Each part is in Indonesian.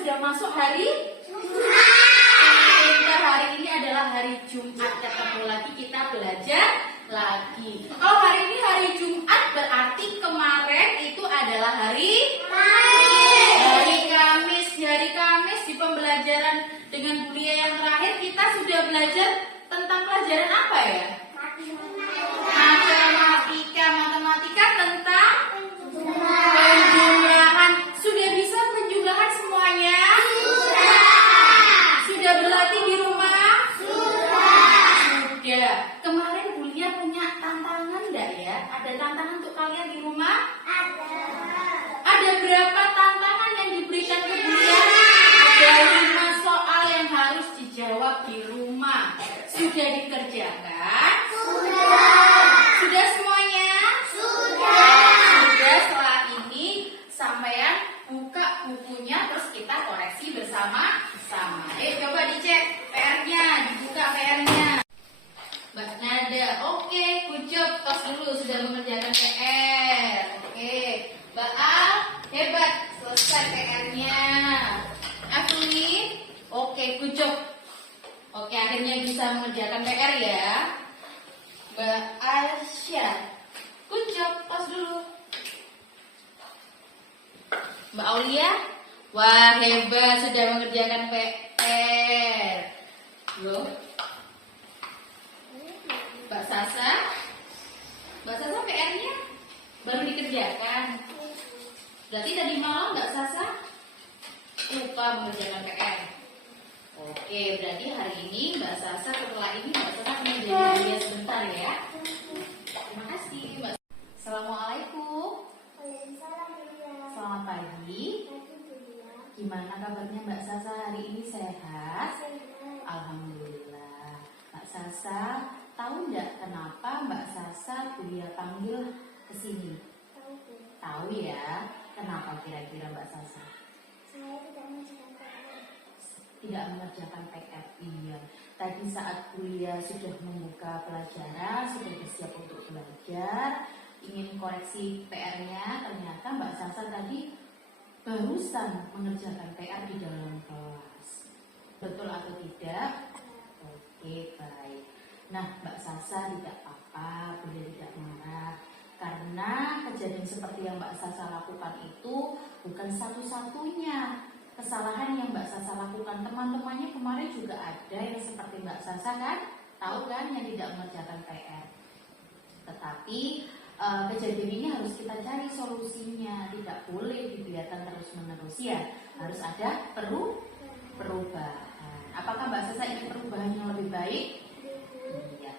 sudah masuk hari hari ini adalah hari Jumat. Ketemu lagi, kita belajar lagi. Kalau hari ini hari Jumat, berarti kemarin itu adalah hari Kamis. Di hari Kamis di pembelajaran dengan Bulia yang terakhir, kita sudah belajar tentang pelajaran apa ya? Matematika tentang penjumlahan. Sudah bisa penjumlahan semuanya? Sudah berlatih di rumah? Sudah. Kemarin Bulia punya tantangan enggak ya? Ada tantangan untuk kalian di rumah? Ada berapa tantangan yang diberikan ke Bulia? Ada 5 soal yang harus dijawab di rumah. Sudah dikerjakan? Sudah semuanya? Sudah. Setelah ini sampean buka bukunya, terus kita koreksi bersama-sama. Coba dicek PR-nya, dibuka PR-nya. Mbak Nada, oke, good job. Tos dulu, sudah mengerjakan PR. Oke, Mbak Al, hebat, selesai PR-nya. Afli, oke, good job. Oke, akhirnya bisa mengerjakan PR ya. Mbak Aisyah, good job, tos dulu. Mbak Aulia, wah hebat, sudah mengerjakan PR. Loh, Mbak Sasa PR-nya baru dikerjakan. Berarti tadi malam Mbak Sasa lupa mengerjakan PR. Oke, berarti hari ini Mbak Sasa, setelah ini Mbak Sasa akan menjadi sebentar ya. Terima kasih Mbak. Assalamualaikum. Selamat pagi. Gimana kabarnya Mbak Sasa hari ini, sehat? Alhamdulillah. Mbak Sasa, tahu nggak kenapa Mbak Sasa Bulia panggil ke sini? Tahu ya. Kenapa kira-kira Mbak Sasa? Saya Tidak mengerjakan PR. Iya. Tadi saat Bulia sudah membuka pelajaran, sudah bersiap untuk belajar, ingin koreksi PR-nya, ternyata Mbak Sasa tadi barusan mengerjakan PR di dalam kelas. Betul atau tidak? Oke, baik. Nah, Mbak Sasa tidak apa-apa, Bulia tidak marah. Karena kejadian seperti yang Mbak Sasa lakukan itu bukan satu-satunya kesalahan yang Mbak Sasa lakukan. Teman-temannya kemarin juga ada yang seperti Mbak Sasa kan? Tahu kan, yang tidak mengerjakan PR. Tetapi kejadian ini harus kita cari solusinya. Tidak boleh dibiarkan terus-menerus ya. Harus ada perubahan. Apakah Mbak Sasa ingin perubahan yang lebih baik? Iya.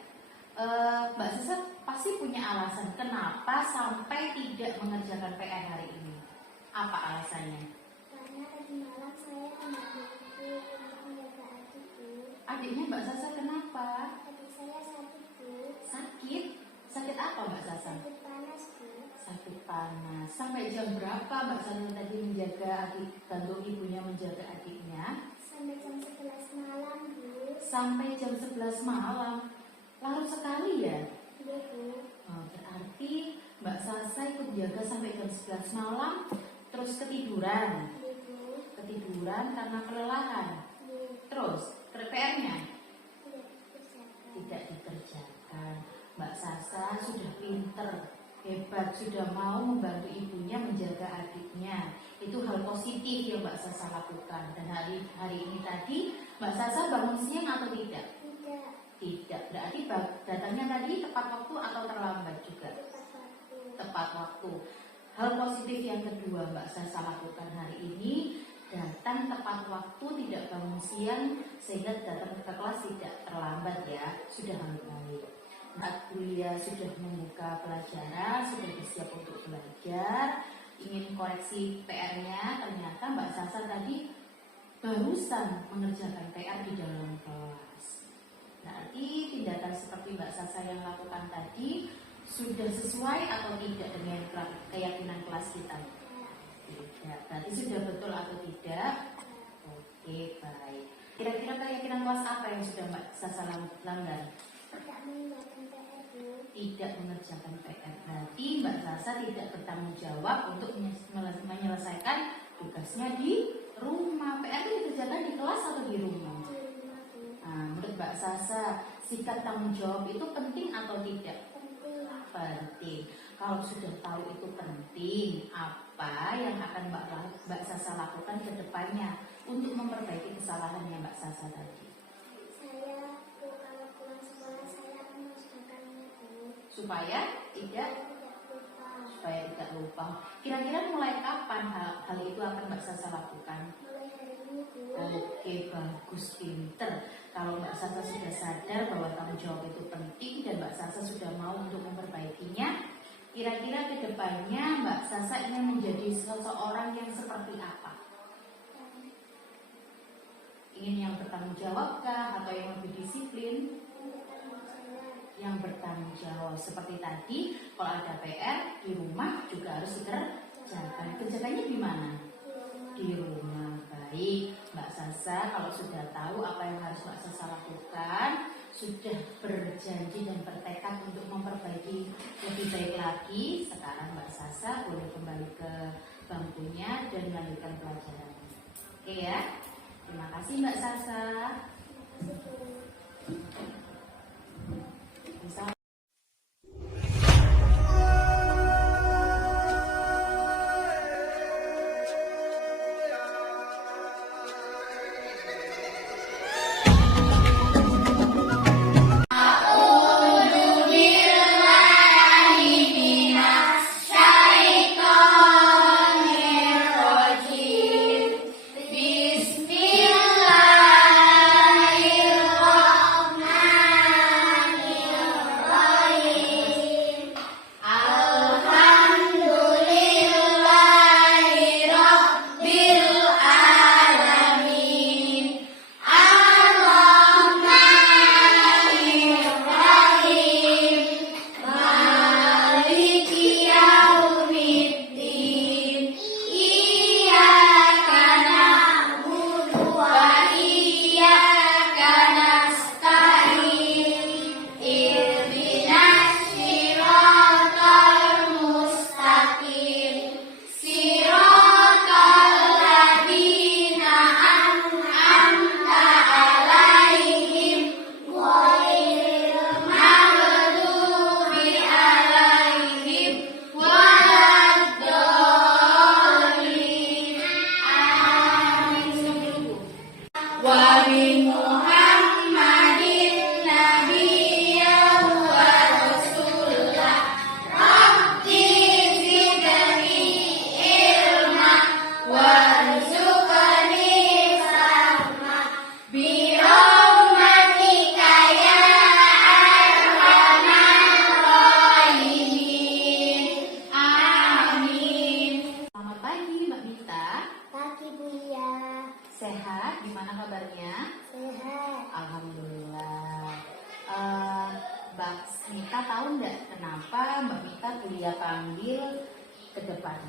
Mbak Sasa pasti punya alasan kenapa sampai tidak mengerjakan PR hari ini. Apa alasannya? Karena tadi malam saya mengambil buku untuk menjaga adikku. Adiknya Mbak Sasa kenapa? Adik saya sakit, Bu. Sakit? Sakit apa Mbak Sasa? Sakit panas, Bu. Sakit panas. Sampai jam berapa Mbak Sasa tadi menjaga adik, bantu ibunya menjaga adiknya? Sampai jam 11 malam, Bu. Sampai jam 11 malam. Larut sekali ya? Iya, Bu. Oh, berarti Mbak Sasa ikut jaga sampai jam 11 malam, terus ketiduran. Iya, Bu. Ketiduran karena kelelahan. Iya. Terus PR-nya Tidak dikerjakan. tidak dikerjakan. Mbak Sasa sudah pinter, hebat, sudah mau membantu ibunya menjaga adiknya. Itu hal positif yang Mbak Sasa lakukan. Dan hari ini tadi Mbak Sasa bangun siang atau tidak? Tidak. Tidak. Berarti datangnya tadi tepat waktu atau terlambat juga? Tepat waktu. Tepat waktu. Hal positif yang kedua Mbak Sasa lakukan hari ini, datang tepat waktu, tidak bangun siang, sehingga datang ke kelas tidak terlambat ya. Sudah hal baik. Saat Bulia sudah membuka pelajaran, sudah bersiap untuk belajar, ingin koreksi PR-nya, ternyata Mbak Sasa tadi barusan mengerjakan PR di dalam kelas. Berarti tindakan seperti Mbak Sasa yang lakukan tadi sudah sesuai atau tidak dengan keyakinan kelas kita? Tidak. Berarti sudah betul atau tidak? Oke, baik. Kira-kira keyakinan kelas apa yang sudah Mbak Sasa langgar? Tidak mengerjakan PR, Bu. Tidak mengerjakan PR. Berarti Mbak Sasa tidak bertanggung jawab untuk menyelesaikan tugasnya di rumah. PR itu dikerjakan di kelas atau di rumah? Di rumah, Bu. Nah, menurut Mbak Sasa, sikap tanggung jawab itu penting atau tidak? Penting. Penting. Kalau sudah tahu itu penting, apa yang akan Mbak Sasa lakukan ke depannya untuk memperbaiki kesalahannya Mbak Sasa tadi? Saya kalau pulang sekolah saya akan mengerjakannya, Bu. Supaya tidak Tidak lupa. Kira-kira mulai kapan hal itu akan Mbak Sasa lakukan? Mulai hari ini, Bu. Oke, bagus, pinter. Kalau Mbak Sasa sudah sadar bahwa tanggung jawab itu penting dan Mbak Sasa sudah mau untuk memperbaikinya, kira-kira ke depannya Mbak Sasa ingin menjadi seseorang yang seperti apa? Ingin yang bertanggung jawab kah atau yang lebih disiplin? Yang bertanggung jawab. Seperti tadi, kalau ada PR di rumah juga harus dikerjakan. Kerjakannya di mana? Di rumah. Baik, Mbak Sasa kalau sudah tahu apa yang harus Mbak Sasa lakukan, sudah berjanji dan bertekad untuk memperbaiki lebih baik lagi, sekarang Mbak Sasa boleh kembali ke bangkunya dan melanjutkan pelajaran. Oke ya, terima kasih Mbak Sasa. Bisa. Sehat, gimana kabarnya? Sehat. Alhamdulillah. Mbak Mita tahu nggak kenapa Mbak Mita kuliah panggil ke depan?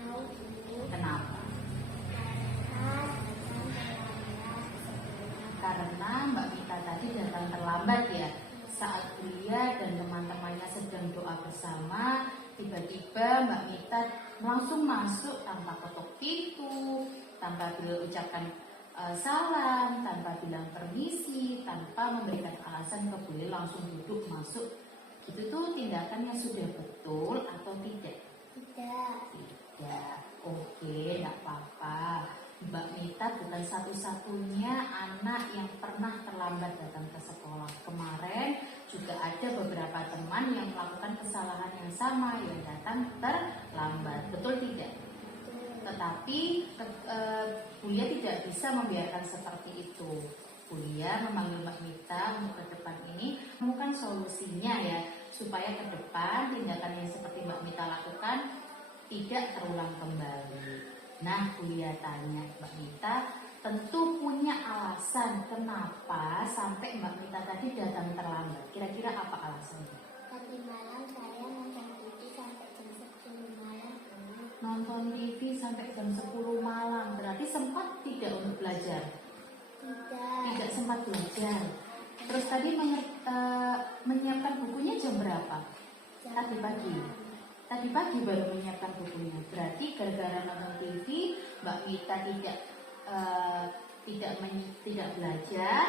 Tahu, Bu. Kenapa? Karena Mbak Mita tadi datang terlambat ya. Saat kuliah dan teman-temannya sedang doa bersama, tiba-tiba Mbak Mita langsung masuk tanpa ketok pintu, tanpa ucapkan salam, tanpa bilang permisi, tanpa memberikan alasan boleh langsung duduk masuk. Itu tuh tindakan yang sudah betul atau tidak? Tidak. Tidak. Oke, tidak apa-apa. Mbak Mita bukan satu-satunya anak yang pernah terlambat datang ke sekolah. Kemarin juga ada beberapa teman yang melakukan kesalahan yang sama, yang datang terlambat. Betul tidak? Tetapi Buya tidak bisa membiarkan seperti itu. Buya memanggil Mbak Mita untuk ke depan ini menemukan solusinya ya, supaya ke depan tindakan yang seperti Mbak Mita lakukan tidak terulang kembali. Nah, Buya tanya Mbak Mita, tentu punya alasan kenapa sampai Mbak Mita tadi datang terlambat. Kira-kira apa alasannya? Tadi malam saya nonton TV sampai jam 10 malam. Nonton TV sampai jam 10 malam, berarti sempat tidak untuk belajar? Tidak. Tidak sempat belajar. Terus tadi menyiapkan bukunya jam berapa? Tadi pagi. Tadi pagi baru menyiapkan bukunya. Berarti gara-gara nonton TV, Mbak Mita tidak tidak belajar,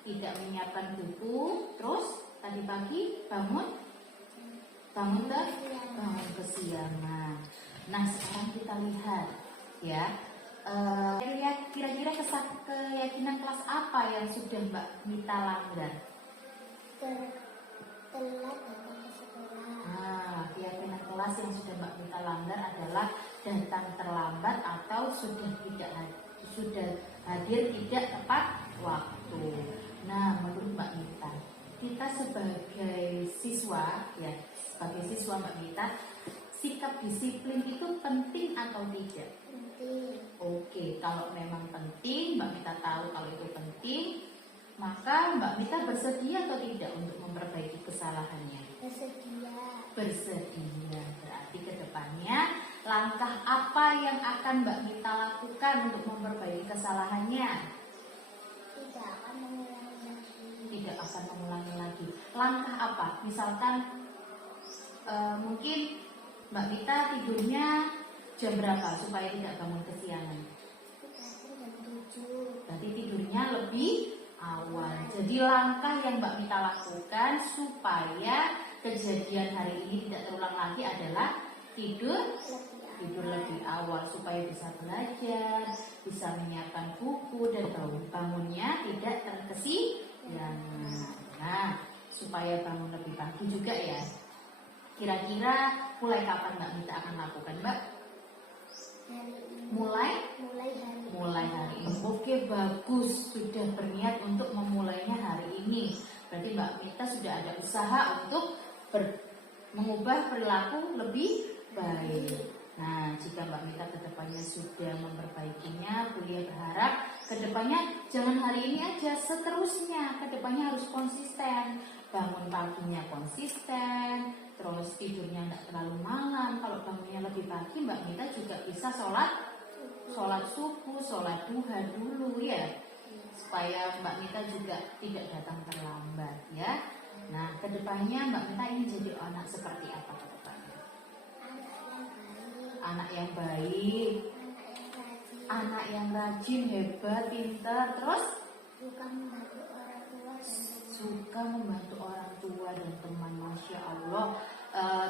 tidak menyiapkan buku, terus tadi pagi bangun kesiangan. Nah, sekarang kita lihat ya, kira-kira keyakinan kelas apa yang sudah Mbak Mita langgar? Telat datang ke sekolah. Nah, keyakinan kelas yang sudah Mbak Mita langgar adalah datang terlambat atau sudah hadir tidak tepat waktu. Nah, menurut Mbak Mita, kita sebagai siswa Mbak Mita, sikap disiplin itu penting atau tidak? Penting. Oke, kalau memang penting, Mbak Mita tahu kalau itu penting, maka Mbak Mita bersedia atau tidak untuk memperbaiki kesalahannya? Bersedia. Berarti ke depannya langkah apa yang akan Mbak Mita lakukan untuk memperbaiki kesalahannya? Tidak akan mengulangi lagi. Tidak akan mengulangi lagi. Langkah apa? Misalkan mungkin Mbak Mita tidurnya jam berapa supaya tidak bangun kesiangan? Jam 7. Berarti tidurnya lebih awal. Jadi langkah yang Mbak Mita lakukan supaya kejadian hari ini tidak terulang lagi adalah tidur lebih awal supaya bisa belajar, bisa menyiapkan buku dan bangunnya tidak terkesiangan. Nah, supaya bangun lebih pagi juga ya. Kira-kira mulai kapan Mbak Mita akan lakukan, Mbak? Hari ini. Mulai hari ini. Oke, bagus. Sudah berniat untuk memulainya hari ini. Berarti Mbak Mita sudah ada usaha untuk mengubah perilaku lebih baik. Nah, jika Mbak Mita kedepannya sudah memperbaikinya, Bulia berharap kedepannya jangan hari ini aja, seterusnya kedepannya harus konsisten. Bangun paginya konsisten, terus tidurnya tidak terlalu malam. Kalau bangunnya lebih pagi, Mbak Mita juga bisa sholat subuh, sholat duha dulu ya, supaya Mbak Mita juga tidak datang terlambat ya. Nah, kedepannya Mbak Mita ingin jadi anak seperti apa kedepannya? Anak yang baik, anak yang rajin, hebat, pintar, terus suka membantu orang tua dan teman. Masya Allah.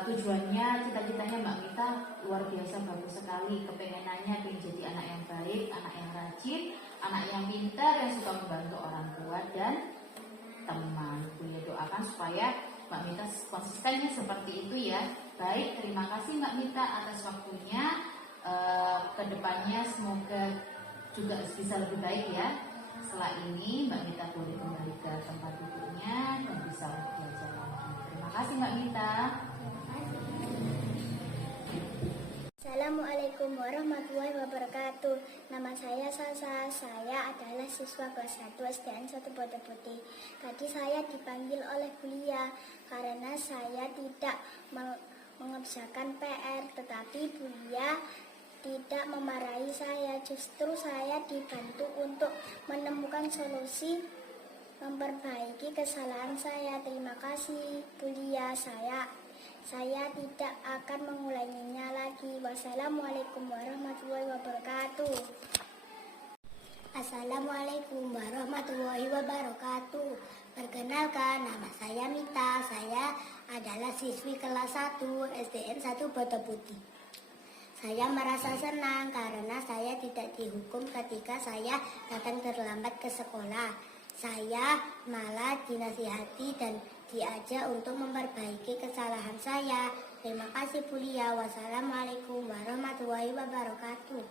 Tujuannya, cita-citanya Mbak Mita luar biasa, bagus sekali. Kepengenannya ingin jadi anak yang baik, anak yang rajin, anak yang pintar, yang suka membantu orang tua dan teman. Buya doakan supaya Mbak Mita konsistennya seperti itu ya. Baik, terima kasih Mbak Mita atas waktunya. Kedepannya semoga juga bisa lebih baik ya. Setelah ini Mbak Mita boleh kembali ke tempat duduknya dan bisa untuk belajar lagi. Terima kasih Mbak Mita. Assalamualaikum warahmatullahi wabarakatuh. Nama saya Sasa. Saya adalah siswa kelas 1 SDN 1 Boto Putih. Tadi saya dipanggil oleh Bulia karena saya tidak mengerjakan PR, tetapi Bulia tidak memarahi saya. Justru saya dibantu untuk menemukan solusi memperbaiki kesalahan saya. Terima kasih Bulia, saya tidak akan mengulanginya lagi. Wassalamualaikum warahmatullahi wabarakatuh. Assalamualaikum warahmatullahi wabarakatuh. Perkenalkan, nama saya Mita. Saya adalah siswi kelas 1 SDN 1 Boto Putih. Saya merasa senang karena saya tidak dihukum ketika saya datang terlambat ke sekolah. Saya malah dinasihati dan diajak untuk memperbaiki kesalahan saya. Terima kasih Bulia. Wassalamualaikum warahmatullahi wabarakatuh.